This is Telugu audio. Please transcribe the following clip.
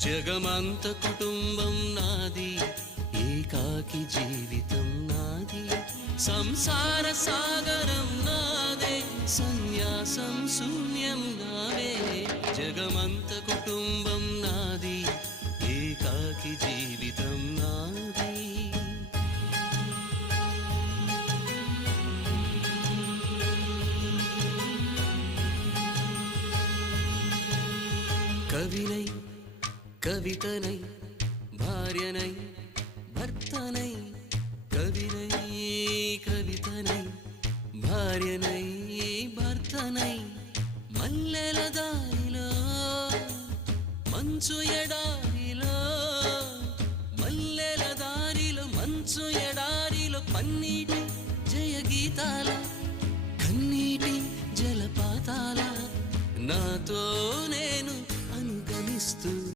జగమంత కుటుంబం నాది, ఏకాకి జీవితం నాది, సంసార సాగరం నాదే, సన్యాసం శూన్యం నావే. జగమంత కుటుంబం నాది, ఏకాకి జీవితం నాది. కవినై కవితనై భార్యనై భర్తనై, కవినై కవితనై భార్యనై భర్తనై, మల్లెల దారిలో మంచు ఎడారిలో, మల్లెల దారిలో మంచు ఎడారిలో, పన్నీటి జయ గీతాల కన్నీటి జలపాతాల, నాతో నేను అనుగమిస్తూ